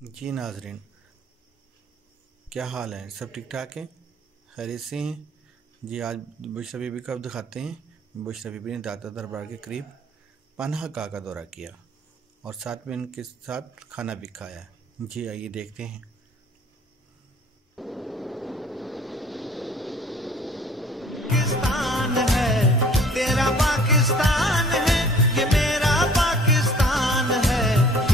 जी नाजरीन, क्या हाल है? सब ठीक ठाक हैं, खैरियत से हैं जी। आज बुशरा बीबी का दिखाते हैं। बुशरा बीबी ने दाता दरबार के करीब पनाह गाह का दौरा किया और साथ में इनके साथ खाना भी खाया। जी आइए देखते हैं। पाकिस्तान है तेरा, पाकिस्तान है ये मेरा पाकिस्तान है।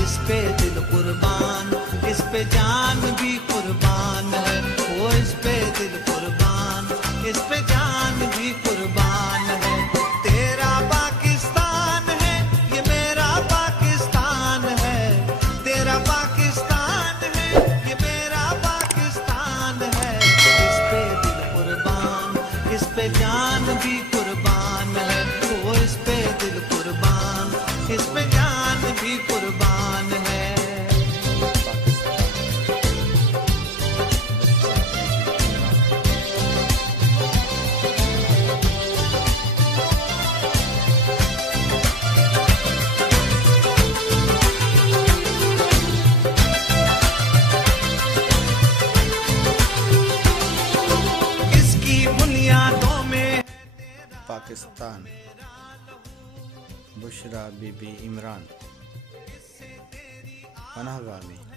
इस पे दिल कुर्बान, इस पे जान भी कुर्बान है। वो इस पे दिल कुर्बान, इस पे जान भी कुर्बान है। तेरा पाकिस्तान है ये मेरा पाकिस्तान है। तेरा पाकिस्तान है ये मेरा पाकिस्तान है। इस पे दिल कुर्बान, इस पे जान भी कुर्बान है। वो इस पे दिल कुर्बान, इस पे जान भी कुर्बान है। इसकी बुनियादों में पाकिस्तान, बुशरा बीबी इमरान पनाह गाह में।